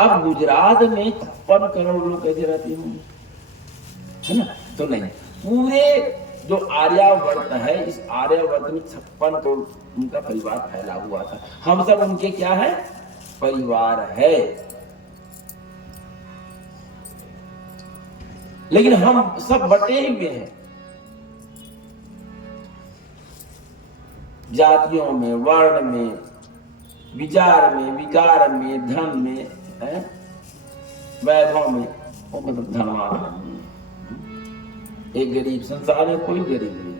अब गुजरात में 56 करोड़ लोग कैसे रहते होंगे, है ना? तो नहीं, पूरे जो आर्यावर्त है, इस आर्यावर्त में 56 करोड़ उनका परिवार फैला हुआ था। हम सब उनके क्या है? परिवार है। लेकिन हम सब बटे हुए हैं जातियों में, वर्ण में, विचार में, विकार में, धन में, वैभव में, वो मतलब धनवान। एक गरीब, संसार में कोई गरीब नहीं।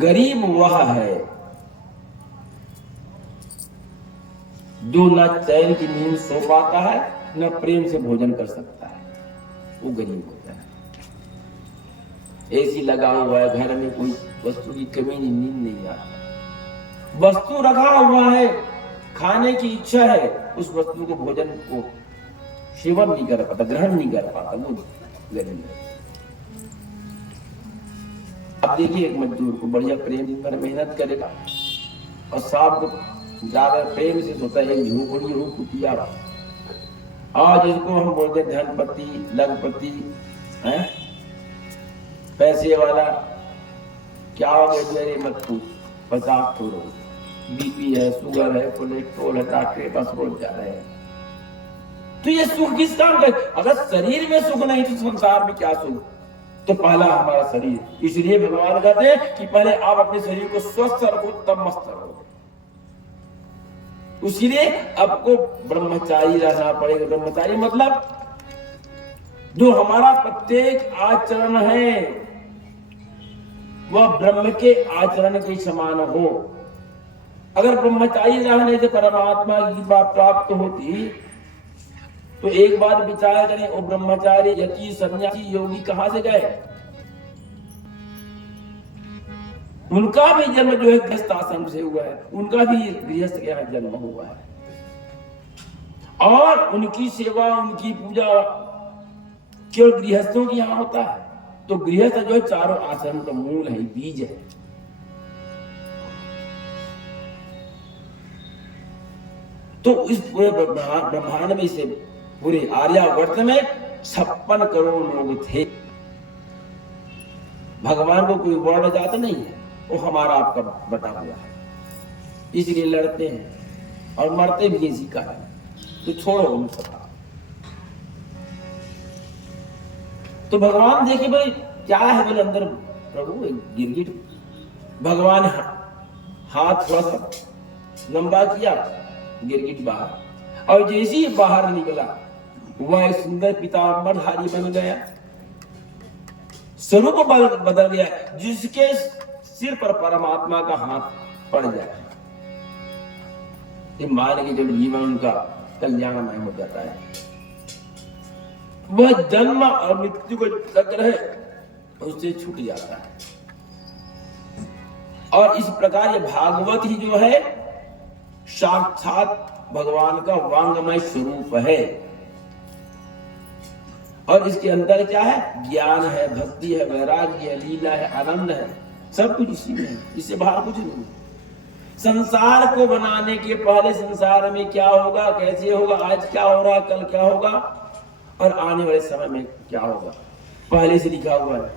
गरीब वह है जो न चैन की नींद सो पाता है, न प्रेम से भोजन कर सकता है, वो गरीब होता है। एसी लगा हुआ है घर में, कोई वस्तु की कमी नहीं, नींद नहीं आता। वस्तु रखा हुआ है, खाने की इच्छा है, उस वस्तु को, भोजन को सेवन नहीं कर पाता, ग्रहण नहीं कर पाता, वो गरीब है। अब देखिए, एक मजदूर को बढ़िया प्रेम दिन भर मेहनत करेगा और शाम को ज्यादा प्रेम से सोता है, एक झोपड़ी हो कुटिया, और जिसको हम बोलते हैं धनपति, लखपति, हैं, पैसे वाला, क्या हो गया मेरे मत पूछ, 50 करोड़, बीपी है, शुगर है, कोलेस्ट्रॉल है, डॉक्टर के पास रोज जा रहे हैं। तो ये सुख किस काम का? अगर शरीर में सुख नहीं तो संसार में क्या सुख? तो पहला हमारा शरीर। इसलिए भगवान कहते हैं कि पहले आप अपने शरीर को स्वस्थ रखो, तब मस्त रहो। इसीलिए आपको ब्रह्मचारी रहना पड़ेगा। ब्रह्मचारी मतलब जो हमारा प्रत्येक आचरण है वह ब्रह्म के आचरण के समान हो। अगर ब्रह्मचारी रहने से परमात्मा की बात प्राप्त होती तो एक बार विचार करें, वो ब्रह्मचारी, यति, सन्यासी, योगी कहां से गए? उनका भी जन्म जो है गृहस्थ आश्रम से हुआ है, उनका भी गृहस्थ के यहाँ जन्म हुआ है, और उनकी सेवा, उनकी पूजा केवल गृहस्थों के यहाँ होता है। तो गृहस्थ जो है चारों आश्रम का मूल है, बीज है। तो इस पूरे ब्रह्मांड में से पूरे आर्यावर्त में 56 करोड़ लोग थे। भगवान को कोई वर्ण जात नहीं है, वो हमारा आपका बटा हुआ है, इसलिए लड़ते हैं और मरते भी इसी का है। तो छोड़ो उनको। तो भगवान देखे भाई क्या है, बोले अंदर प्रभु गिरगिट। भगवान हाथ थोड़ा सा लंबा किया, गिरगिट बाहर, और जैसे ही बाहर निकला वह एक सुंदर पीतांबरधारी बन गया, स्वरूप बदल गया, जिसके सिर पर परमात्मा का हाथ पड़ जाए, ये मान के जब जीवन उनका कल्याणमय हो जाता है। वह जन्म और मृत्यु को चक्र है, उससे छूट जाता है। और इस प्रकार ये भागवत ही जो है साक्षात भगवान का वांगमय स्वरूप है। और इसके अंदर क्या है? ज्ञान है, भक्ति है, वैराग्य है, लीला है, आनंद है, सब कुछ इसी में है, इससे बाहर कुछ नहीं। संसार को बनाने के पहले संसार में क्या होगा, कैसे होगा, आज क्या हो रहा, कल क्या होगा और आने वाले समय में क्या होगा, पहले से लिखा हुआ है।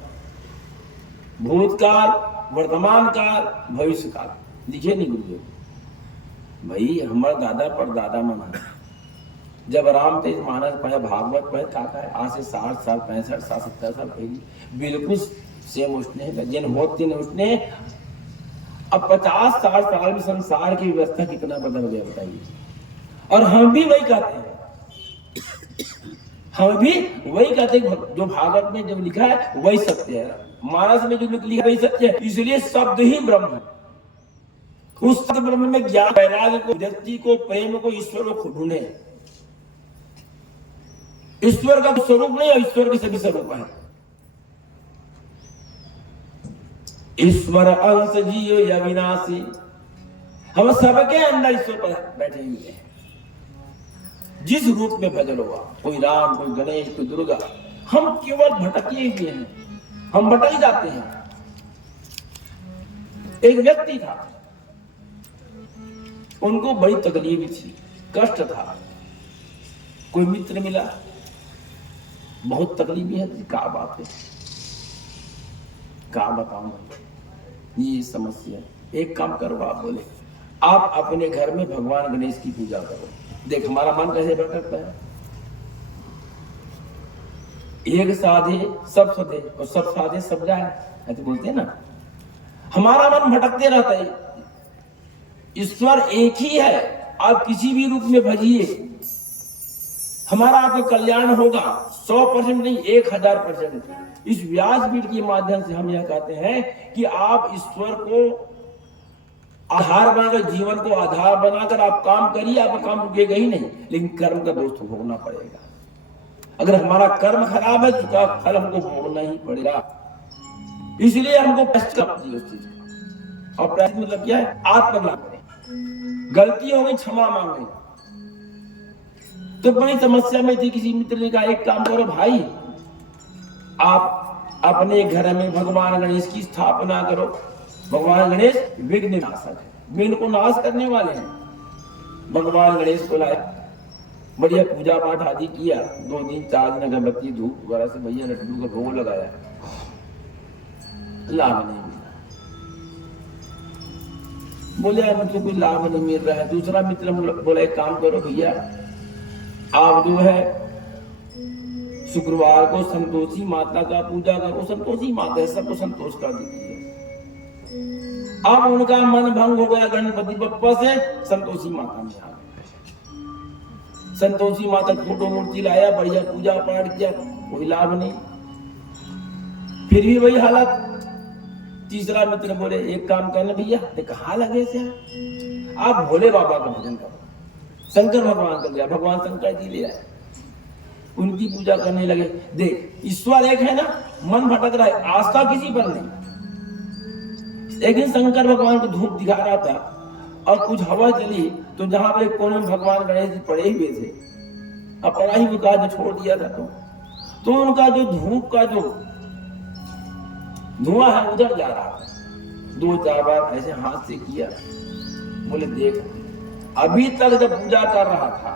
भूतकाल, वर्तमान काल, भविष्य काल लिखे नहीं गुरुदेव भाई। हमारा दादा पर दादा मना जब रामतेज मानस पढ़े, भागवत पढ़े, काका है आज से 60 साल, 65 साल, 70 साल पहले बिल्कुल सेम उठने जिन होते ने उठने। अब 50-60 साल में संसार की व्यवस्था कितना बदल गया बताइए। और हम भी वही कहते हैं, हम भी वही कहते हैं, जो भागवत में जो लिखा है वही सत्य है, मानस में जो लिखा है वही सत्य है। इसलिए शब्द ही ब्रह्म है। उस ब्रह्म में ज्ञान, वैराग्य को, व्यक्ति को, प्रेम को, ईश्वर को ढूंढे। ईश्वर का स्वरूप नहीं है, ईश्वर के सभी स्वरूप है। ईश्वर अंश जीव अविनाशी, हम सबके अंदर ईश्वर पर बैठे हुए हैं। जिस रूप में भजन हुआ, कोई राम, कोई गणेश, कोई दुर्गा, हम केवल भटके हुए हैं, हम भटक जाते हैं। एक व्यक्ति था, उनको बड़ी तकलीफ थी, कष्ट था, कोई मित्र मिला, बहुत तकलीफ है, क्या बात है, क्या बताऊं, ये समस्या। एक काम करो, आप बोले आप अपने घर में भगवान गणेश की पूजा करो, देख हमारा मन कैसे भटकता है। एक साधे सब सधे और सब साधे सब जाए, ऐसे बोलते हैं ना। हमारा मन भटकते रहता है, ईश्वर एक ही है, आप किसी भी रूप में भजिए, हमारा आपका कल्याण होगा। 100% नहीं, 1000%। इस व्यासपीठ के माध्यम से हम यह कहते हैं कि आप ईश्वर को आधार बनाकर, जीवन को आधार बनाकर आप काम करिए, आपका काम रुकेगा ही नहीं, लेकिन कर्म का दोष भोगना पड़ेगा। अगर हमारा कर्म खराब है तो उसका फल हमको भोगना ही पड़ेगा। इसलिए हमको पश्चाताप चाहिए उस चीज का। और प्रायश्चित मतलब क्या है? आत्मज्ञान करें, गलती हो गई क्षमा मांगे। तो बड़ी समस्या में थी, किसी मित्र ने कहा एक काम करो भाई, आप अपने घर में भगवान गणेश की स्थापना करो। भगवान गणेश विघ्न नाशक है, विघ्न को नाश करने वाले हैं। भगवान गणेश को लाया, बढ़िया पूजा पाठ आदि किया, 2 दिन 4 दिन अगरबत्ती धूप वगैरह से भैया लड्डू का भोग लगाया, लाभ नहीं मिला। बोले मुझे कोई लाभ नहीं मिल रहा है। दूसरा मित्र बोला एक काम करो भैया, आप जो है शुक्रवार को संतोषी माता का पूजा करो, संतोषी माता है, सबको संतोष कर दीजिए। अब उनका मन भंग हो गया गणपति बप्पा से, संतोषी माता में आ गए। संतोषी माता फोटो मूर्ति लाया, बढ़िया पूजा पाठ किया, कोई लाभ नहीं, फिर भी वही हालत। तीसरा मित्र बोले एक काम करना भैया, कहाँ लगे से आप भोले बाबा का भजन करो, शंकर भगवान का लिया, भगवान शंकर जी ले आए, उनकी पूजा करने लगे। देख ईश्वर एक है ना, मन भटक रहा है, आस्था किसी पर नहीं। एक दिन शंकर भगवान को धूप दिखा रहा था और कुछ हवा चली, तो जहां पर एक कोने में भगवान गणेश जी पड़े हुए थे, अब पढ़ाई में कहा जो छोड़ दिया था, तो उनका जो धूप का जो धुआं है उधर जा रहा था। 2-4 बार ऐसे हाथ से किया, बोले देख अभी तक जब पूजा कर रहा था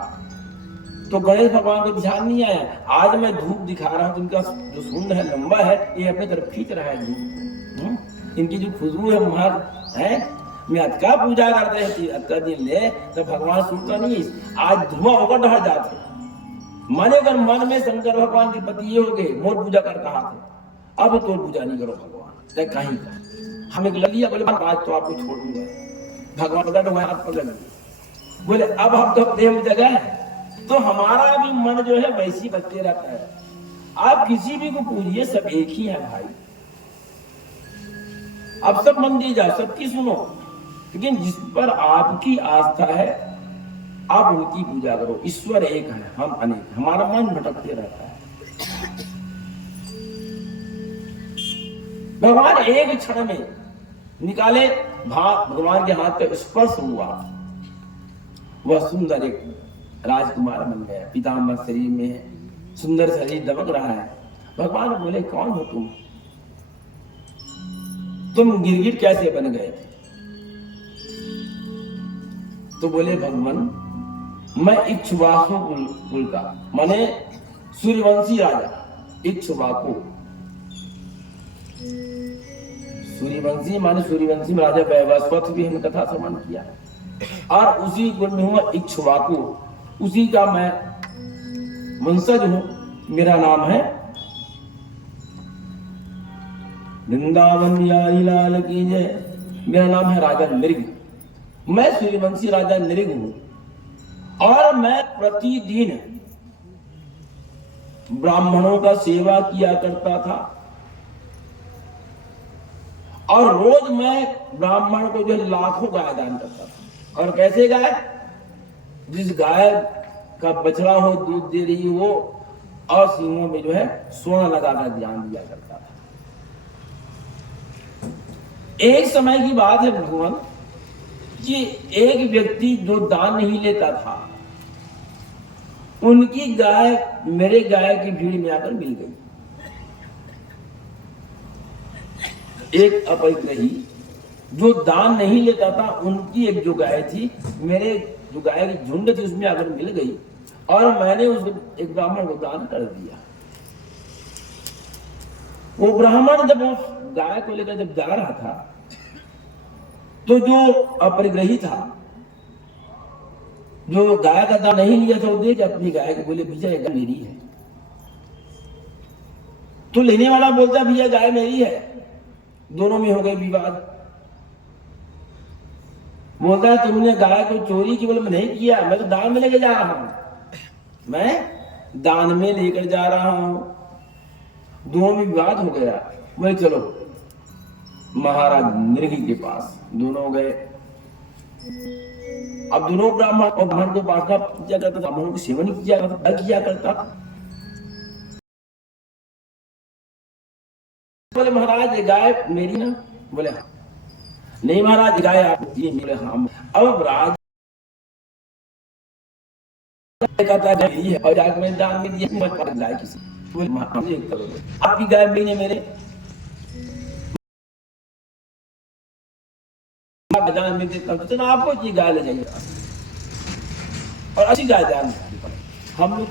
तो गणेश भगवान को ध्यान नहीं आया, आज मैं धूप दिखा रहा हूं तो इनका जो सूंड है लंबा है, ये अपनी तरफ खींच रहा है धूप, इनकी जो खुशबू है महक है, मैं अतका पूजा करते हैं, अतका दिन ले तो भगवान सुनता नहीं, आज धुआं होकर ढह जाते। माने अगर मन में शंकर भगवान के पति ये हो गए, मोर पूजा कर कहा थे, अब तो पूजा नहीं करो भगवान, चाहे कहीं का। हम एक ललिया बोले आज तो आपको छोड़ दूंगा, भगवान हाथ पकड़ लिए, बोले अब हम तो प्रेम जगह है, तो हमारा भी मन जो है वैसी बचते रहता है। आप किसी भी को पूजिए, सब एक ही है भाई। आप सब मन दिए जाओ, सबकी सुनो, लेकिन जिस पर आपकी आस्था है आप उनकी पूजा करो। ईश्वर एक है, हम अनेक, हमारा मन भटकते रहता है। भगवान एक क्षण में निकाले, भगवान के हाथ पे स्पर्श हुआ, वह सुंदर एक राजकुमार बन गया, पीताम्बर शरीर में है, सुंदर शरीर दमक रहा है। भगवान बोले कौन हो तुम गिरगिट कैसे बन गए थे? तो बोले भगवान मैं इक्ष्वाकु कुल का, माने सूर्यवंशी राजा इक्ष्वाकु, सूर्यवंशी माने सूर्यवंशी में राजा वैवस्वत भी हमने कथा श्रवण किया, और उसी कुल में हुआ इक्ष्वाकु, उसी का मैं वंशज हूं। मेरा नाम है वृंदावन बिहारी लाल की जय। मेरा नाम है राजा नृग, मैं सूर्यवंशी राजा नृग हूं, और मैं प्रतिदिन ब्राह्मणों का सेवा किया करता था, और रोज मैं ब्राह्मण को जो लाखों गाय दान करता था। और कैसे गाय? जिस गाय का बछड़ा हो, दूध दे रही हो, और सींगों में जो है सोना लगाकर ध्यान दिया करता था। एक समय की बात है भगवान कि एक व्यक्ति जो दान नहीं लेता था, उनकी गाय मेरे गाय की भीड़ में आकर मिल गई। एक अपरिग्रही जो दान नहीं लेता था, उनकी एक जो गाय थी, मेरे जो गाय की झुंड थी उसमें अगर मिल गई, और मैंने उस एक ब्राह्मण को दान कर दिया। वो ब्राह्मण जब उस गाय को लेकर जब जा रहा था तो जो अपरिग्रही था, जो गाय का दान नहीं लिया था, वो देख अपनी गाय को बोले भैया ये गाय मेरी है। तो लेने वाला बोलता भैया गाय मेरी है। दोनों में हो गए विवाद। बोलता है तुमने गाय को चोरी की? बोले मैं नहीं किया, मैं तो दान में लेकर जा रहा हूं, मैं दान में लेकर जा रहा हूं। दोनों में विवाद हो गया। बोले चलो महाराज नृगी के पास। दोनों गए। अब दोनों ब्राह्मण और ब्राह्मण को उपासना किया करता था, ब्राह्मणों को सेवन किया करता। बोले महाराज ये गाय मेरी ना? बोले हाँ। नहीं महाराज गाय आपकी? बोले हाँ। अब राज कहता है और जाकर मैंने दान में दिया, मत गाय किसी। बोले महाराज ये करोगे? आपकी गाय मेरी है, मेरे दान में देता हूं, तो आपको ये गाय ले जाइए और अच्छी गाय दान। हम लोग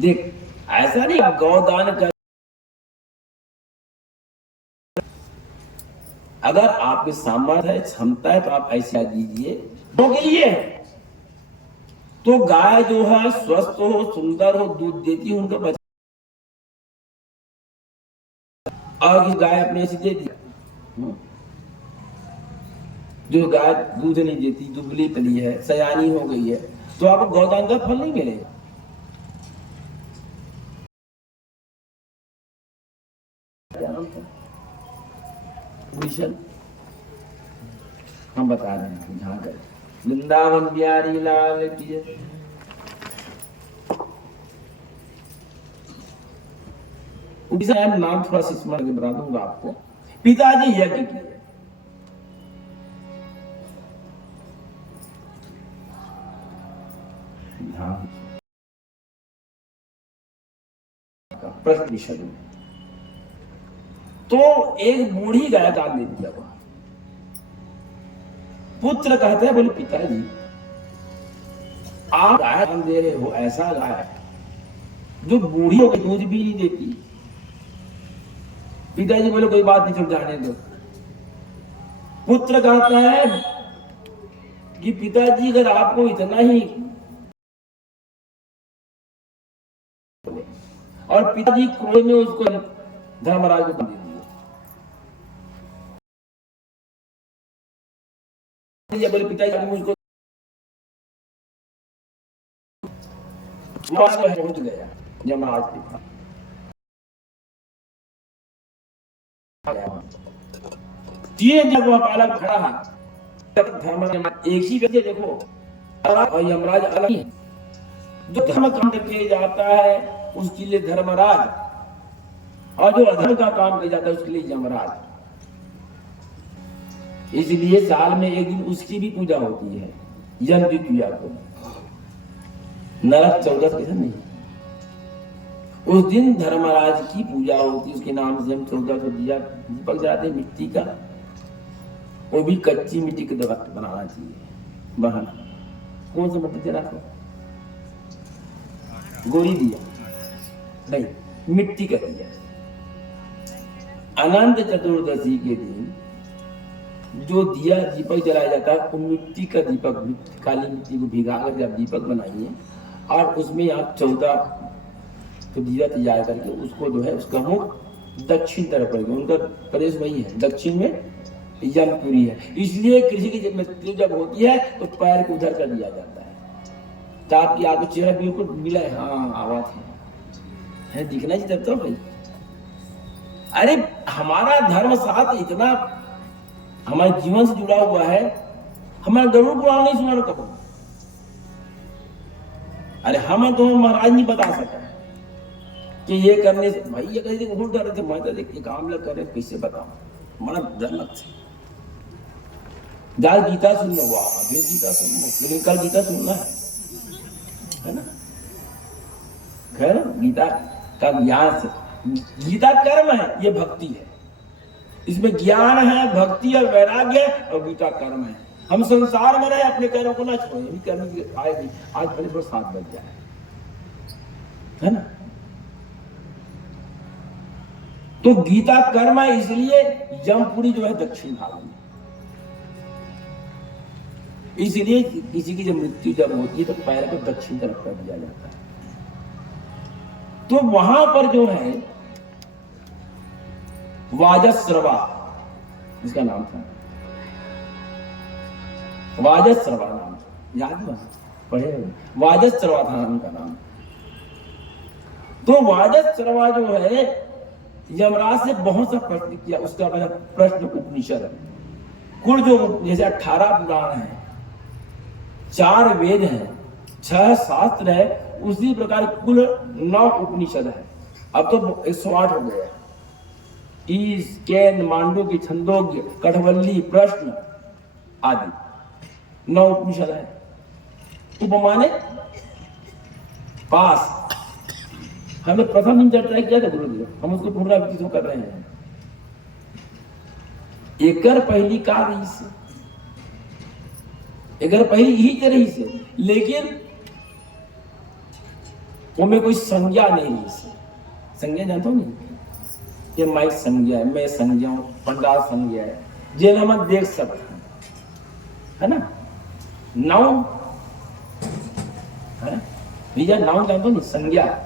देख ऐसा नहीं गौदान कर, अगर आपके सामर्थ्य है, क्षमता है तो आप ऐसा दीजिए। के लिए तो गाय जो है स्वस्थ हो, सुंदर हो, दूध देती है, उनका बच्चा और गाय अपने से दे दिया। जो गाय दूध नहीं देती, दुबली पली है, सयानी हो गई है, तो आपको गौदान का फल नहीं मिलेगा। हम बता रहे हैं यहाँ कर वृंदावन बिहारी लाल की। नाम थोड़ा सा स्मरण के बता दूंगा आपको। पिताजी यज्ञ किए। प्रश्न में तो एक बूढ़ी गाय दान दे दिया। वह पुत्र कहते हैं बोले पिताजी आप गाय दान दे रहे हो, ऐसा गाय जो बूढ़ी हो गई, दूध भी नहीं देती। पिताजी बोले कोई बात नहीं, चल जाने दो। पुत्र कहता है कि पिताजी अगर आपको इतना ही, और पिताजी क्रोध में उसको धर्मराज को दे दिया। बोले पिताजी मुझको पहुंच गया यमराज के पास। जब वह बालक खड़ा है, धर्मराज एक ही व्यक्ति देखो, और यमराज अलग है। जो धर्म काम किया जाता है उसके लिए धर्मराज, और जो अधर्म का काम किया जाता है उसके लिए यमराज। इसलिए साल में एक दिन उसकी भी पूजा होती है, यम द्वितीया को। नरक चौदस के नहीं, उस दिन धर्मराज की पूजा होती है। उसके नाम से हम 14 को दिया दीपक जलाते मिट्टी का, वो भी कच्ची मिट्टी के दरख्त बनाना चाहिए। बहन कौन सा मिट्टी जला? गोरी दिया नहीं, मिट्टी का दिया। अनंत चतुर्दशी के दिन जो दिया दीपक जलाया जाता है वो मिट्टी का दीपक, काली मिट्टी को भिगाकर आप दीपक बनाइए और उसमें आप 14 तो दिया तैयार करके उसको जो है उसका मुख दक्षिण तरफ रखेंगे। उनका प्रदेश वही है, दक्षिण में यमपुरी है। इसलिए कृषि की मृत्यु जब होती है तो पैर को उधर कर दिया जाता है ताकि आपको चेहरा बिल्कुल मिला है। हाँ आवाज है दिखना चाहिए तब तो भाई। अरे हमारा धर्म साथ इतना हमारे जीवन से जुड़ा हुआ है। हमारा गरुड़ पुराण नहीं सुना कभी? अरे हम तो महाराज नहीं बता सका कि ये करने से भाई ये कहीं भूल कर रहे थे, मैं तो देखिए काम लग कर रहे, कैसे बताऊं? बड़ा डर लगता है। जाल गीता सुन लो, वाह गीता सुन लो, लेकिन कल गीता सुनना है ना? खैर गीता का ज्ञान से, गीता कर्म है, ये भक्ति है। इसमें ज्ञान है, भक्ति और वैराग्य, और गीता कर्म है। हम संसार में रहे, अपने कर्म को ना छोड़े, ये कर्म की आएगी। आज भले पर 7 बज जाए, है ना। तो गीता कर्म है, इसलिए यमपुरी जो है दक्षिण भाग में, इसलिए किसी की जब मृत्यु जब होती है तो पैर को दक्षिण तरफ कर दिया जाता है। तो वहां पर जो है वाजस्रवा, इसका नाम था वाजस्रवा, नाम याद ना पढ़े, वाजस्रवा था नाम का नाम। तो वाजस्रवा जो है यमराज से बहुत सा प्रश्न किया, उसका प्रश्न उपनिषद है। कुल जो जैसे 18 पुराण है, 4 वेद हैं, 6 शास्त्र है, उसी प्रकार कुल 9 उपनिषद है। अब तो 108 हो गए। ईश, केन, मांडुक्य, छंदोग्य, कठवल्ली, प्रश्न आदि 9 उपनिषद है। उपमाने पास हमने प्रथम दिन चर्चा किया था गुरुदेव, हम उसको पुनरावृत्ति कर रहे हैं। एकर पहली का रही से, एकर पहली ही के रही से, लेकिन उनमें कोई संज्ञा नहीं रही से। संज्ञा जानते हो नहीं, ये माइक संज्ञा है, मैं संज्ञा हूं, पंडाल संज्ञा है, जेल हम देख सकते हैं, है ना। नाउन है भैया, नाउन जानते हो नहीं, संज्ञा।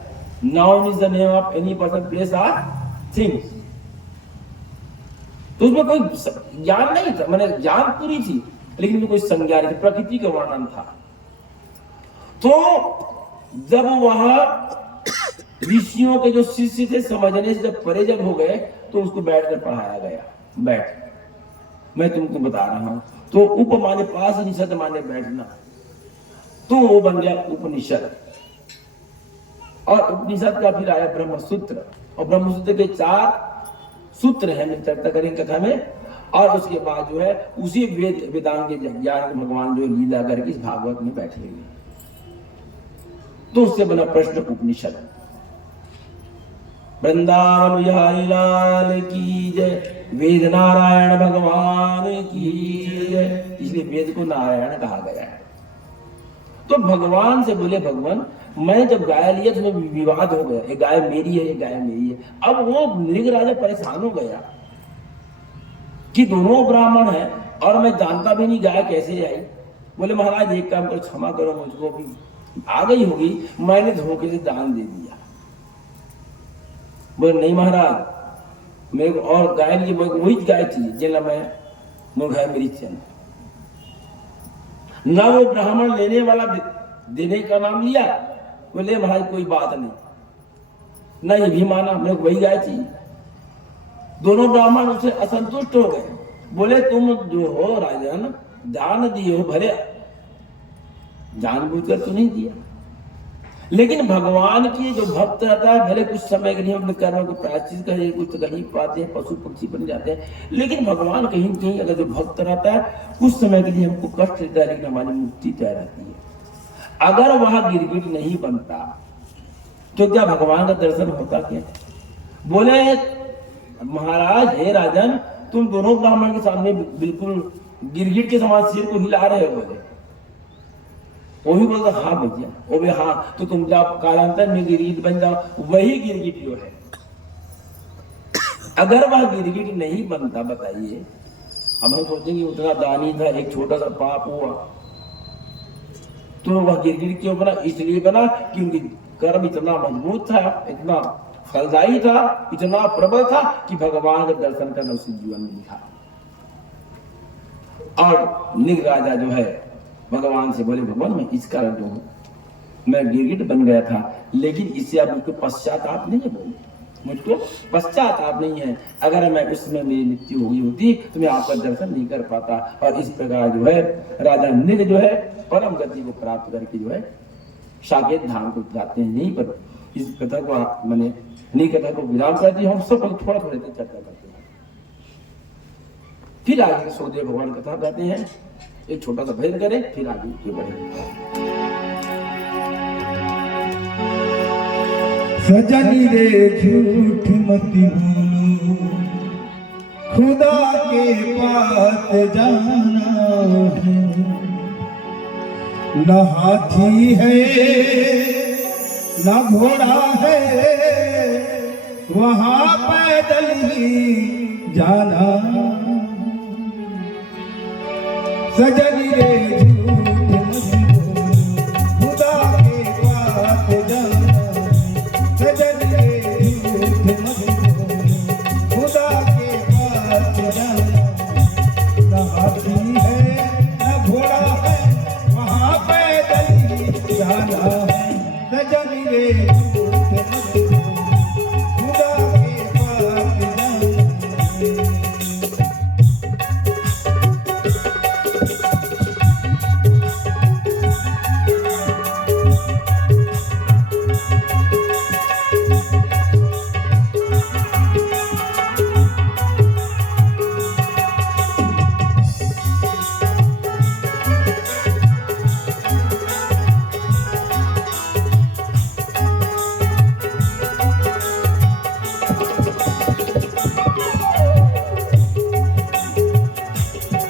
Noun is the name of any person, place और थिंग्स। तो उसमें कोई ज्ञान नहीं था, मैंने ज्ञान पूरी थी, लेकिन कोई संज्ञा नहीं थी, प्रकृति का वर्णन था। तो जब वह ऋषियों के जो शिष्य थे समझने से जब परे जब हो गए, तो उसको बैठकर पढ़ाया गया। बैठ, मैं तुमको बता रहा हूं। तो उप माने पास, निषद माने बैठना, तो वो बन गया उपनिषद। और उपनिषद का फिर आया ब्रह्म सूत्र, और ब्रह्म सूत्र के 4 सूत्र हैं, हम चर्चा करेंगे कथा में। और उसके बाद जो है उसी वेदांत के ज्ञान भगवान जो लीला करके इस भागवत में बैठे हुए, तो उससे बना प्रश्न उपनिषद। वृंदावन बिहारी लाल की जय, वेद नारायण भगवान की जय। इसलिए वेद को नारायण कहा गया है। तो भगवान से बोले, भगवान मैं जब गाय लिया तो विवाद हो गया, ये गाय मेरी है, ये गाय मेरी है। अब वो नृग राजा परेशान हो गया कि दोनों ब्राह्मण हैं और मैं जानता भी नहीं गाय कैसे आई। बोले महाराज एक काम करो, क्षमा करो, मुझको भी आ गई होगी, मैंने धोखे से दान दे दिया। बोले नहीं महाराज, मेरे को और गाय लिए, वही गाय चाहिए जिला मैं मुर्गा मेरी चैन। ना वो ब्राह्मण लेने वाला देने का नाम लिया, बोले महाराज कोई बात नहीं, नहीं भी माना, मेरे को वही गाय चाहिए। दोनों ब्राह्मण उससे असंतुष्ट हो गए, बोले तुम जो हो राजन, दान दिए हो, भले जानबूझकर तो नहीं दिया, लेकिन भगवान की जो भक्त रहता है, भले कुछ समय के लिए अपने कर्म को प्रायश्चित करे, कुछ तकलीफ पाते हैं, पशु पक्षी बन जाते हैं, लेकिन भगवान कहीं न कहीं अगर जो भक्त रहता है कुछ समय के लिए हमको कष्ट देता है, लेकिन हमारी मुक्ति तय रहती है। अगर वह गिरगिट नहीं बनता तो क्या भगवान का दर्शन होता क्या? बोले महाराज हे राजन, तुम दोनों ब्राह्मण के सामने बिल्कुल गिरगिट के समान सिर को हिला रहे हो। बोले वो भी बोलता हाँ भैया, वो भी हाँ, तो तुम जाओ कालांतर में गिरगिट बन जाओ, वही गिरगिट जो है। अगर वह गिरगिट नहीं बनता, बताइए, हम सोचेंगे उतना दानी था, एक छोटा सा पाप हुआ, तो वह गिरगिट क्यों बना? इसलिए बना क्योंकि कर्म इतना मजबूत था, इतना फलदायी था, इतना प्रबल था कि भगवान का दर्शन करना उसके जीवन में लिखा। और निग राजा जो है भगवान से बोले, भगवान मैं इस कारण जो हूं, मैं गिरगिट बन गया था, लेकिन इससे अब मुझको पश्चाताप नहीं है। बोले मुझको पश्चाताप नहीं है, अगर मैं उसमें मेरी मृत्यु हुई होती तो मैं आपका दर्शन नहीं कर पाता। और इस प्रकार जो है राजा निग जो है परम गति को प्राप्त करके जो है साकेत धाम को जाते हैं। यहीं पर इस कथा को मैंने नई कथा को विराम कर दी। हम सब थोड़ा थोड़ा चर्चा करते हैं, फिर आगे सूर्यदेव भगवान कथा कहते हैं। एक छोटा सा भजन करें, फिर आगे बढ़े। सजनी रे झूठ मत बोलो, खुदा के पास जाना, है, न हाथी है न घोड़ा है, वहाँ पैदल ही जाना। सजनी रे झूठ मत बोल, खुदा के पास जाना। सजनी रे झूठ मत बोल, खुदा के पास जाना। न हाथी है न घोड़ा है, वहाँ पैदल ही जाना है। सजनी रे झूठ मत बोल, खुदा के पास जाना।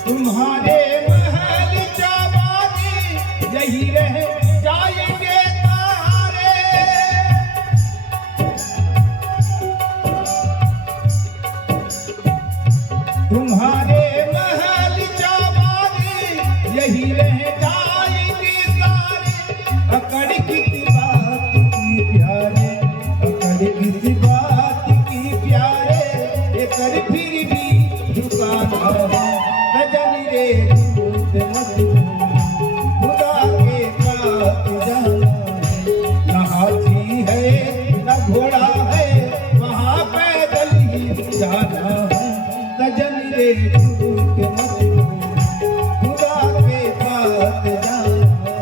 तुम्हारे महल चाबानी यही रह जाएंगे तारे। तुम्हारे महल चाबानी यही रह जाएंगे तारे। अकड़ किसी बात की प्यारे, अकड़ किसी बात की प्यारे, ये कर फिर भी झुकाना है। सजनी रे झूठ मत बोल, खुदा के पास जाना है। न हाथी है न घोड़ा है, वहाँ पैदल ही जाना है। सजनी रे झूठ मत बोल, खुदा के पास जाना है।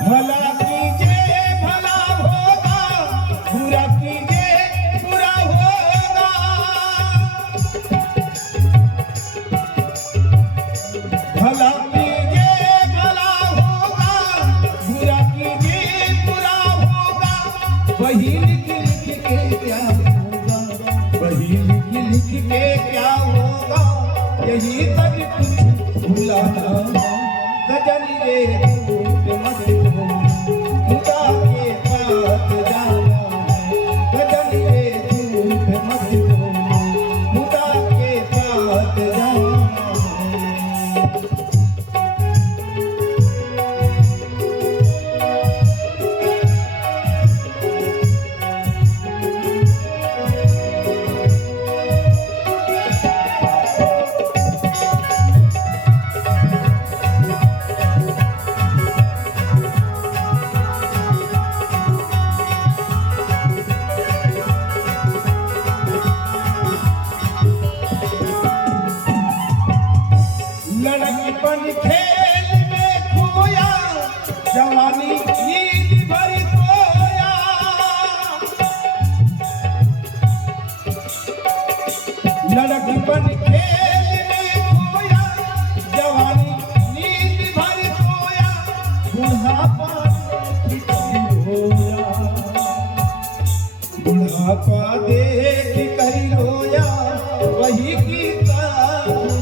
भला कीजिए भला होगा, बुरा कीजिए बुरा होगा। भला कीजिए भला होगा, बुरा कीजिए बुरा होगा। वही लिख लिख के क्या होगा, वही लिख के क्या होगा। यही तक कुछ भुलाना। सजनी रे झूठ मत बोल, खुदा के पास जाना है। सजनी रे झूठ मत बोल, खुदा के पास जाना है। लड़कपन खेल में खोया, जवानी नींद भर सोया। लड़कपन खेल में खोया, जवानी नींद भर सोया। बुढ़ापा देख रोया, बुढ़ापा देख कर रोया। वही गीता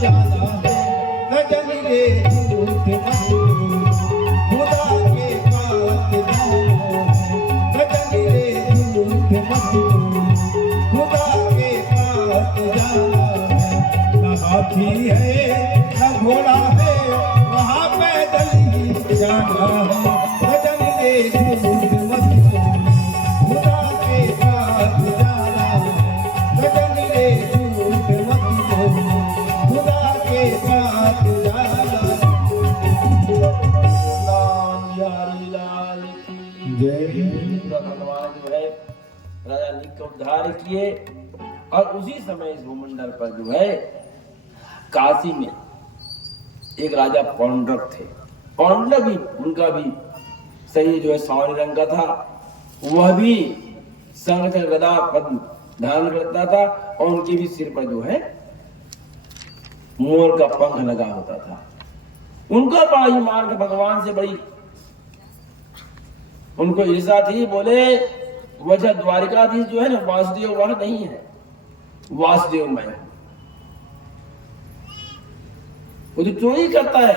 जाना है। सजनी रे झूठ मत बोल, खुदा के पास जाना है। सजनी रे झूठ मत बोल, खुदा के पास जाना है। न हाथी है न घोड़ा है, वहाँ पैदल ही जाना है। सजनी रे झूठ मत बोल, खुदा के पास जाना है। सजनी रे झूठ मत बोल, खुदा के पास जाना है। राम यारी लाल की जय। भगवान जो है राजा नीक का उद्धार किए और उसी समय इस भूमंडल पर जो है काशी में एक राजा पौंड्रक थे। पौंड्रक भी, उनका भी शरीर जो है सांवले रंग का था, वह भी शंख गदा पद्म धारण करता था और उनके भी सिर पर जो है मोर का पंख लगा होता था। उनका बड़ा ही मार्ग भगवान से बड़ी उनको ईर्षा थी। बोले वह द्वारिकाधीश जो है ना वासुदेव वह नहीं है, वासुदेव मैं हूं। वो तो चोरी करता है,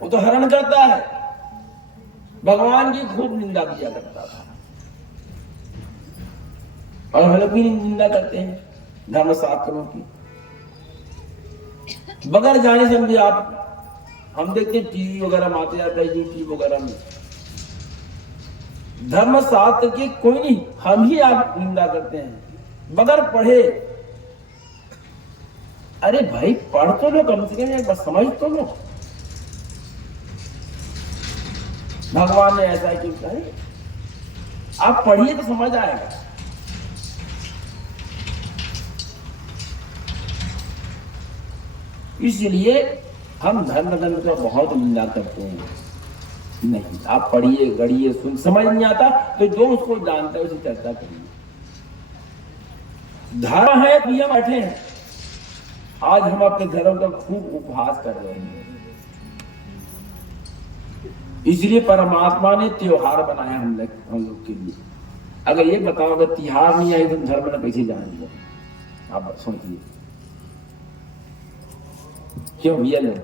वो तो हरण करता है, भगवान की खूब निंदा किया करता था। और हम लोग भी निंदा करते हैं धर्मशास्त्रों की, बगैर जाने समझे। आप हम देखते हैं टीवी वगैरह में आते जाता है, यूट्यूब वगैरह में धर्मशास्त्र की कोई नहीं, हम ही आप निंदा करते हैं बगैर पढ़े। अरे भाई पढ़ तो लो, कम से कम एक बार समझ तो लो। भगवान ने ऐसा क्यों कहा? आप पढ़िए तो समझ आएगा। इसलिए हम धर्म ग्रंथ का बहुत निंदा करते हैं। नहीं, आप पढ़िए गढ़िए, सुन, समझ नहीं आता तो जो उसको जानता है उसे चर्चा करिए। धर्म है तो हम बैठे हैं। आज हम अपने धर्म का खूब उपहास कर रहे हैं। इसलिए परमात्मा ने त्योहार बनाया हम लोग के लिए। अगर ये बताओ अगर त्योहार नहीं आए तो धर्म में कैसे जाएंगे? आप सोचिए, क्यों भैया लोग?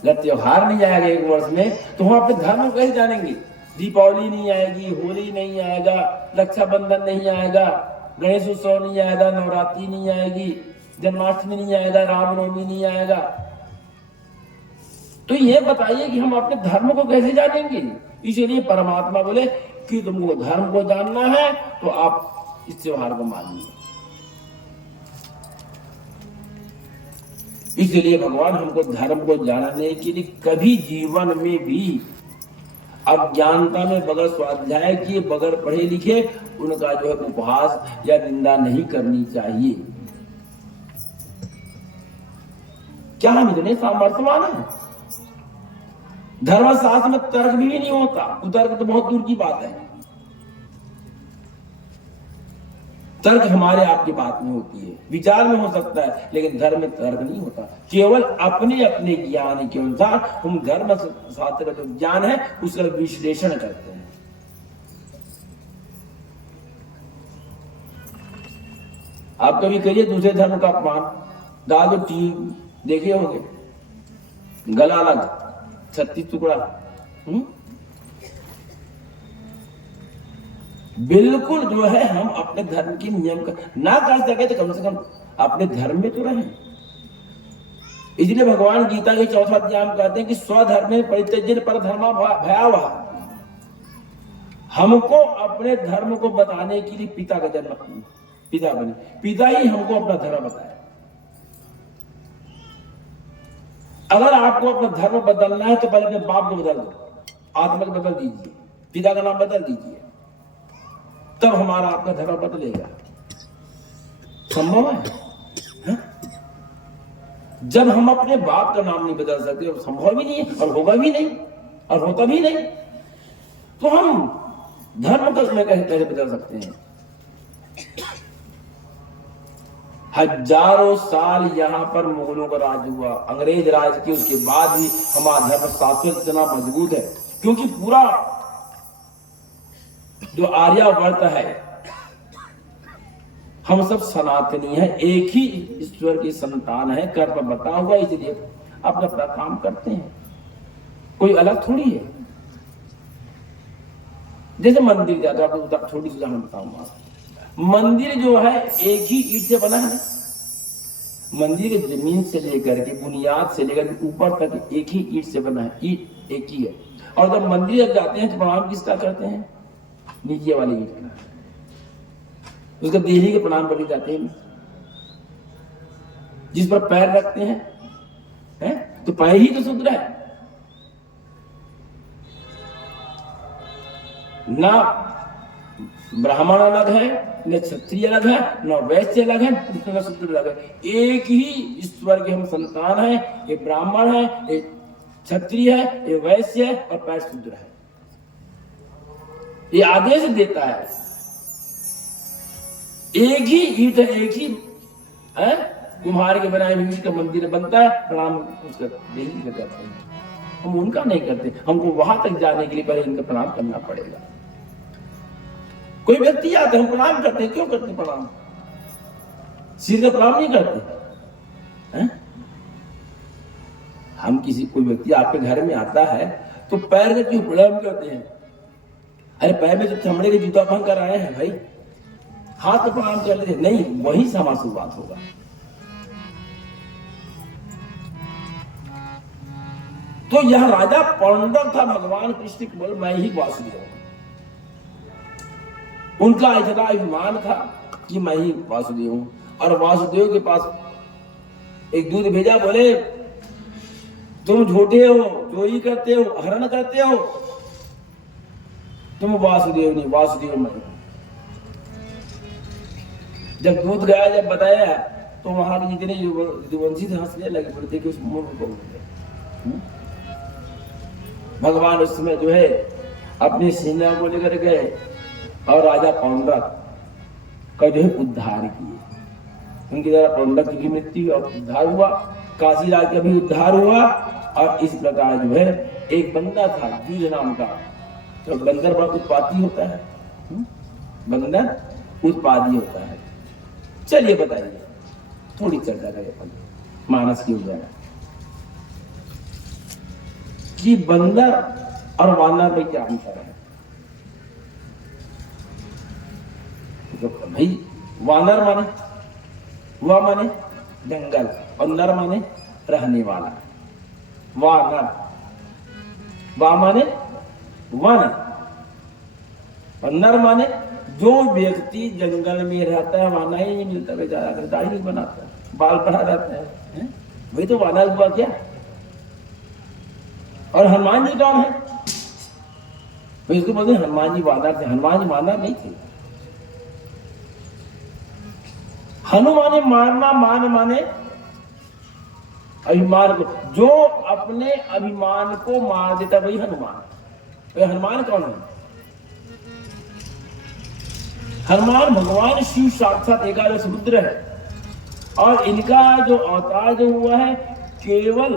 अगर त्योहार नहीं आएगा एक वर्ष में तो हम अपने धर्म कैसे जानेंगे? दीपावली नहीं आएगी, होली नहीं आएगा, रक्षाबंधन नहीं आएगा, गणेश उत्सव नहीं आएगा, नवरात्रि नहीं आएगी, जन्माष्टमी नहीं आएगा, रामनवमी नहीं आएगा। तो ये बताइए कि हम अपने धर्म को कैसे जानेंगे? इसलिए परमात्मा बोले कि तुमको धर्म को जानना है तो आप इस त्योहार को मानिए। इसलिए भगवान हमको धर्म को जानने के लिए कभी जीवन में भी अज्ञानता में बगैर स्वाध्याय किए, बगैर पढ़े लिखे उनका जो है उपहास या निंदा नहीं करनी चाहिए। क्या हम इतने सामर्थ्यवान हैं? धर्मशास्त्र में तर्क भी नहीं होता, कुतर्क तो बहुत दूर की बात है। तर्क हमारे आपकी बात में होती है, विचार में हो सकता है, लेकिन धर्म में तर्क नहीं होता। केवल अपने अपने ज्ञान के अनुसार हम धर्म शास्त्र का जो ज्ञान है उसका विश्लेषण करते हैं। आप कभी करिए दूसरे धर्म का अपमान, दादो टीवी देखे होंगे, गला अलग 36 टुकड़ा। बिल्कुल जो है हम अपने धर्म की नियम का ना कर सके तो कम से कम अपने धर्म में तो रहें। इसलिए भगवान गीता के 4वां अध्याय में कहते हैं कि स्वधर्मे परित्यज्य परधर्मा भयावह। हमको अपने धर्म को बताने के लिए पिता का जन्म, पिता बने, पिता ही हमको अपना धर्म बताया। अगर आपको अपना धर्म बदलना है तो पहले अपने बाप को बदल दो, आत्मा को बदल दीजिए, पिता का नाम बदल दीजिए, तब हमारा आपका धर्म बदलेगा। संभव है? जब हम अपने बाप का नाम नहीं बदल सकते, और संभव भी नहीं है और होगा भी नहीं और होता भी नहीं, तो हम धर्म को कैसे बदल सकते हैं? हजारों साल यहाँ पर मुगलों का राज हुआ, अंग्रेज राज की, उसके बाद भी हमारा धर्म शाश्वत इतना मजबूत है क्योंकि पूरा जो आर्यावर्त है हम सब सनातनी है, एक ही ईश्वर की संतान है, कर्म बता हुआ, इसलिए अपना अपना काम करते हैं, कोई अलग थोड़ी है। जैसे मंदिर जाते हो, आपको थोड़ी सी उदाहरण बताऊंगा। मंदिर जो है एक ही ईंट से बना है, मंदिर की जमीन से लेकर के बुनियाद से लेकर के ऊपर तक एक ही ईंट से बना है, ईंट एक ही है। और जब मंदिर जब जाते हैं तो प्रणाम किसका करते हैं? नीचे वाली ईंट का, उसका देही के प्रणाम करके जाते हैं। जिस पर पैर रखते हैं तो पैर ही तो शुद्ध है ना, ब्राह्मण अलग है, न क्षत्रिय अलग है, न वैश्य अलग है, न शूद्र अलग है। एक ही ईश्वर के हम संतान हैं। ये ब्राह्मण है, ये क्षत्रिय है, ये वैश्य है और पैर शूद्र है। ये आदेश देता है। एक ही ईट है, एक ही है, कुम्हार के बनाए हुए ईट का मंदिर बनता है, प्रणाम उसका डेली का करते हैं। हम उनका नहीं करते, हमको वहां तक जाने के लिए पहले इनका प्रणाम करना पड़ेगा। कोई व्यक्ति आता है, हम प्रणाम करते हैं, क्यों करते प्रणाम? सिर का प्रणाम नहीं करते हैं? हम किसी कोई व्यक्ति आपके घर में आता है तो पैर का क्यों प्रणाम करते हैं? अरे पैर में जो चमड़े के जूता पहन कर आए हैं भाई, हाथ तो प्रणाम कर लेते नहीं, वही से हमारी शुरुआत होगा। तो यह राजा पौंड्रक था, भगवान कृष्ण केवल मैं ही वासुदेव। उनका इतना अभिमान था कि मैं ही वासुदेव हूं। और वासुदेव के पास एक दूध भेजा, बोले तुम झूठे हो, चोरी करते हो, हरण करते हो, तुम वासुदेव नहीं, वासुदेव मैं। जब दूध गया, जब बताया तो वहां के जितने युवंशी थे हंसने लगे, बोलते कि उस मूर्ख को भगवान उस समय जो है अपनी सेना को लेकर गए और राजा पौंड्रक का जो है उद्धार किए। उनके द्वारा पौंड्रक की मृत्यु और उद्धार हुआ, काशी राज का भी उद्धार हुआ। और इस प्रकार जो है एक बंदा था जूझ नाम का, तो बंदर बड़ा उत्पाती होता है, बंदर उत्पादी होता है। चलिए बताइए, थोड़ी चर्चा करें अपन मानस की उद्यान कि बंदर और वानर में क्या अंतर है? तो भाई वानर माने वह माने जंगल और नर माने रहने वाला। वानर वा माने वन और नर माने जो व्यक्ति जंगल में रहता है, वाना ही नहीं मिलता, बेचारा कर दाढ़ी नहीं बनाता, बाल बढ़ा रहता है, वही तो वानर हुआ क्या? और हनुमान जी कौन है? इसको बोलते हैं हनुमान जी वानर थे। हनुमान जी वानर नहीं थे। हनुमाने मारना, मान माने अभिमान को, जो अपने अभिमान को मार देता वही हनुमान। तो हनुमान कौन है? हनुमान भगवान शिव साक्षात एकादश रुद्र है। और इनका जो अवतार जो हुआ है केवल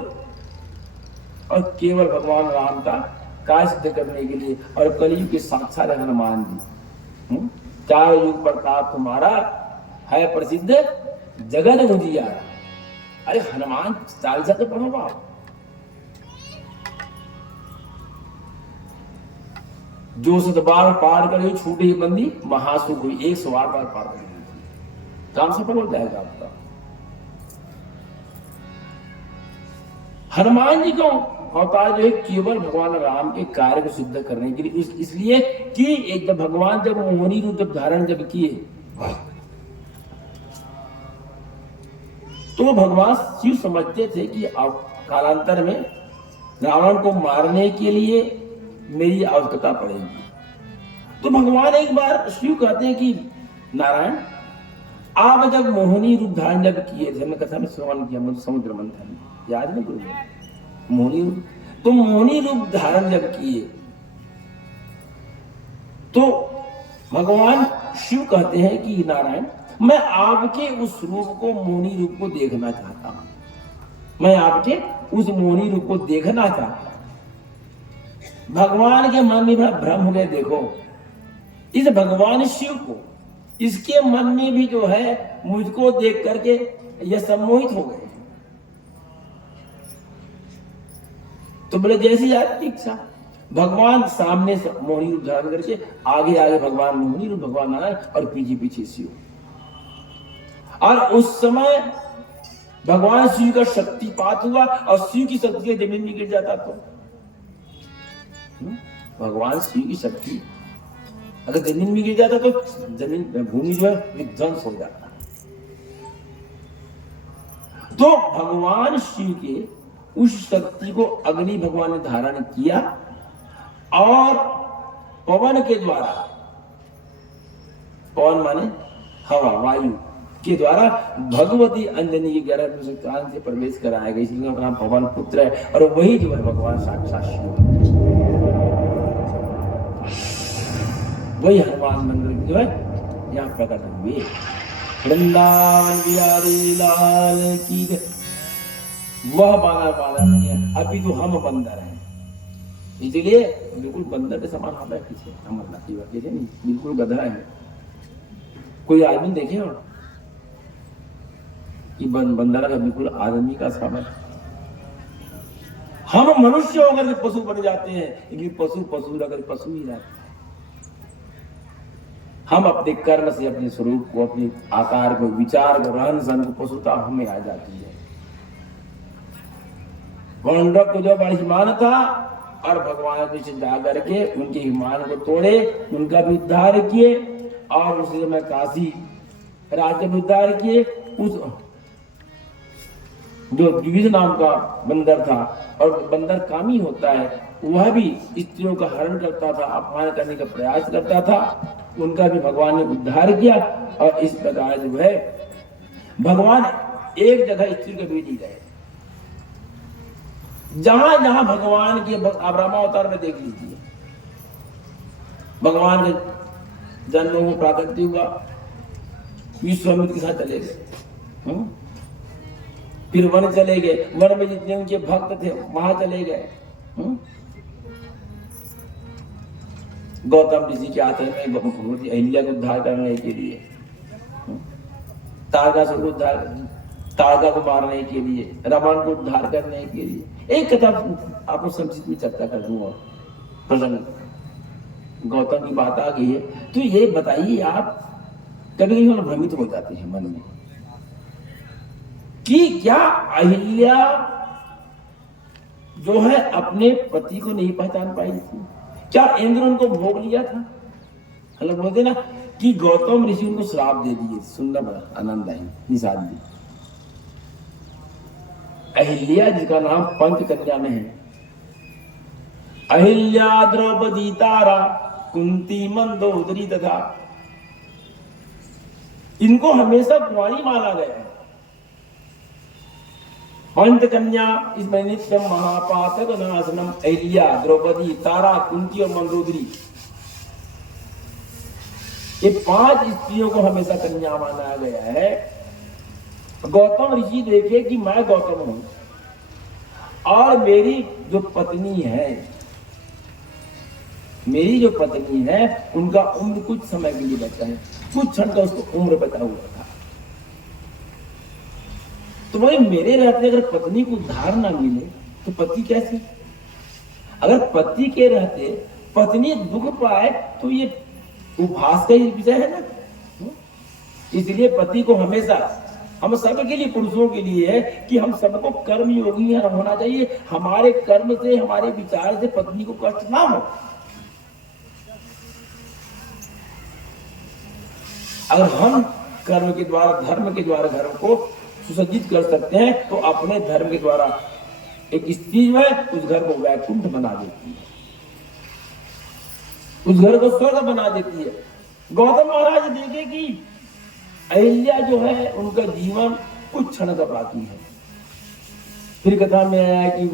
और केवल भगवान राम का कार्य सिद्ध करने के लिए। और कलयुग के साक्षात हनुमान जी। चार युग प्रताप तुम्हारा है प्रसिद्ध जगत उजियारा। अरे हनुमान चालीसा तो पढ़ो आप। जो 100 बार पार करे छूटे ही बंदी महासुख हुई। 108 बार पार करेगी, काम सफल हो जाएगा आपका। हनुमान जी को अवतार जो है केवल भगवान राम के कार्य को सिद्ध करने के लिए, इसलिए कि एक जब भगवान जब मोहिनी रूप धारण जब किए तो भगवान शिव समझते थे कि कालांतर में रावण को मारने के लिए मेरी आवश्यकता पड़ेगी। तो भगवान एक बार शिव कहते हैं कि नारायण आप जब मोहिनी रूप धारण जब किए थे, मैं कथा में श्रवण किया समुद्र मंथन, याद नहीं करूंगा मोहिनी रूप, तो मोहिनी रूप धारण जब किए तो भगवान शिव कहते हैं कि नारायण मैं आपके उस रूप को, मोहिनी रूप को देखना चाहता हूं। मैं आपके उस मोहिनी रूप को देखना चाहता हूं। भगवान के मन में बड़ा भ्रम हो गया। देखो इस भगवान शिव को, इसके मन में भी जो है मुझको देख करके यह सम्मोहित हो गए। तो बोले जैसी आपकी इच्छा। भगवान सामने से मोहिनी रूप धारण करके आगे आगे भगवान मोहिनी रूप भगवान आए और पीछे पीछे शिव। और उस समय भगवान शिव का शक्तिपात हुआ और शिव की शक्ति जमीन में गिर जाता। तो भगवान शिव की शक्ति अगर जमीन में गिर जाता तो जमीन भूमि जो है विध्वंस हो जाता। तो भगवान शिव के उस शक्ति को अग्नि भगवान ने धारण किया और पवन के द्वारा पवन माने हवा, वायु के द्वारा भगवती अंजनी के गर्भ में कान से प्रवेश कराया गया, इसलिए उनका नाम पवन पुत्र है। और वही जो है भगवान साक्षात शिव, वही हनुमान मंदिर जो है यहाँ प्रकट हुए। वृंदावन बिहारी लाल की वह बानर नहीं है, अभी तो हम बंदर हैं, इसलिए बिल्कुल बंदर के समान हम है पीछे, अमरनाथ की वजह नहीं, बिल्कुल गधा है। कोई आदमी देखे हो कि बंदर का बिल्कुल आदमी का समय, हम मनुष्य होकर के पशु बन जाते हैं, लेकिन पशु पशु अगर पशु ही रहते हैं। हम अपने कर्म से अपने स्वरूप को, अपने आकार को, विचार को, रहन सहन को, पशुता हमें आ जाती है। गौंडक को जो बड़ा था और भगवान कृष्ण जा करके उनके हिमान को तोड़े, उनका भी उद्धार किए, और उसी समय काशी राज्य भी उद्धार किए। उस जो द्विज नाम का बंदर था, और बंदर कामी होता है, वह भी स्त्रियों का हरण करता था, अपमान करने का प्रयास करता था, उनका भी भगवान ने उद्धार किया। और इस प्रकार जो है भगवान एक जगह स्त्री के बीच ही गए, जहां जहां भगवान के, आप रामावतार में देख लीजिए, भगवान के जन्म में प्राकट्य हुआ, विश्वामित्र के साथ चले गए, फिर वन चले गए, वन में जितने उनके भक्त थे वहां चले गए, गौतम ऋषि के आश्रम में अहिल्या को उद्धार करने के लिए, तारकासुर को उद्धार, तारका को मारने के लिए, रावण को उद्धार करने के लिए। एक कथा आपको संक्षिप्त में चर्चा कर दूं, और प्रसंग गौतम की बात आ गई है, तो ये बताइए आप कभी कभी भ्रमित हो जाते हैं मन में कि क्या अहिल्या जो है अपने पति को नहीं पहचान पाई थी? क्या इंद्र उनको भोग लिया था? मतलब बोलते ना कि गौतम ऋषि उनको श्राप दे दिए, सुंदर बड़ा आनंद आई निषाद दी। अहिल्या जिसका नाम पंचकन्या में है, अहिल्या, द्रौपदी, तारा, कुंती, मंदोदरी तथा, इनको हमेशा कुंवारी माना गया है। पंचकन्या इसमें नित्यम महापातक नाशनम, अहिल्या, द्रौपदी, तारा, कुंती और मंदोदरी, ये 5 स्त्रियों को हमेशा कन्या माना गया है। गौतम ऋषि देखे कि मैं गौतम हूं और मेरी जो पत्नी है, मेरी जो पत्नी है उनका उम्र कुछ समय के लिए बचा है, कुछ क्षण का उसको उम्र बचा हुआ था। तो भाई मेरे रहते अगर पत्नी को उद्धार ना मिले तो पति कैसे? अगर पति के रहते पत्नी दुख पाए तो ये उपहास का ही विषय है ना। इसलिए पति को हमेशा, हम सब के लिए, पुरुषों के लिए है कि हम सबको कर्म योगी होना चाहिए, हमारे कर्म से, हमारे विचार से पत्नी को कष्ट ना हो। अगर हम कर्म के द्वारा, धर्म के द्वारा घर को सुसज्जित कर सकते हैं तो अपने धर्म के द्वारा एक स्त्री जो है उस घर को वैकुंठ बना देती है, उस घर को स्वर्ग बना देती है। गौतम महाराज देखे कि अहिल्या जो है उनका जीवन कुछ क्षण का बाकी है। फिर कथा में आया कि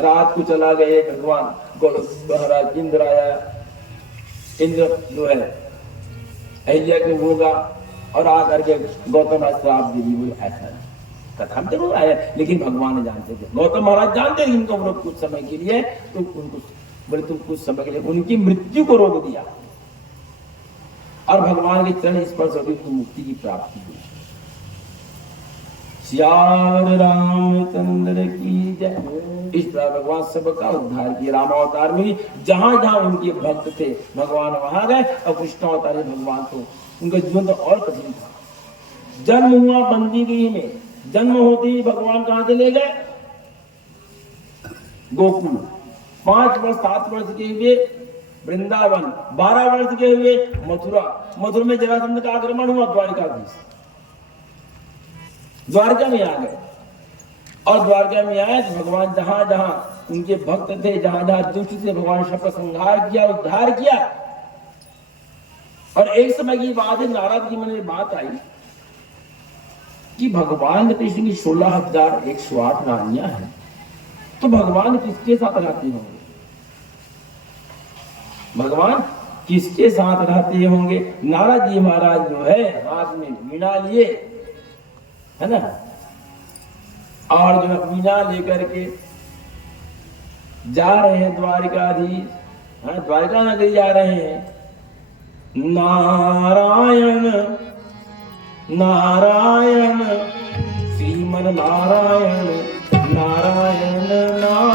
रात को चला गए भगवान महाराज, इंद्र आया, इंद्र जो है अहिल्या को होगा और आकर के गौतम श्राप दे दी। बोले ऐसा कथा में जरूर आया, लेकिन भगवान जानते थे, गौतम महाराज जानते थे इनको रोक कुछ समय के लिए, तो उनको बोले तुम कुछ समय के लिए उनकी मृत्यु को रोक दिया और भगवान के चरण स्पर्श होकर उनको मुक्ति की प्राप्ति हुई। सियावर रामचंद्र की जय। इस प्रकार भगवान सबका उद्धार किया। रामावतार में जहां जहां उनके भक्त थे भगवान वहां गए, और कृष्णावतार भगवान तो उनका जीवन तो और कठिन था। जन्म हुआ बंदीगृह में, जन्म होते ही भगवान कहां चले गए? गोकुल। 5 वर्ष 7 वर्ष के हुए वृंदावन, 12 वर्ष के हुए मथुरा। मथुरा में जरासंध का आक्रमण हुआ, द्वारिकाधीश द्वारका में आ गए, और द्वारका में आए तो भगवान जहां जहां उनके भक्त थे, जहां जहां दुष्ट से भगवान सबका संहार किया, उद्धार किया। और एक समय की बात है, नारद जी में बात आई कि भगवान कृष्ण की 16,108 रानियां हैं, तो भगवान किसके साथ रहते होंगे? भगवान किसके साथ रहते होंगे? नारद जी महाराज जो है हाथ में वीणा लिए, है ना, और जो वीणा लेकर के जा रहे हैं द्वारिकाधीश, द्वारिका नगरी जा रहे हैं। नारायण नारायण श्रीमन नारायण नारायण नारायण।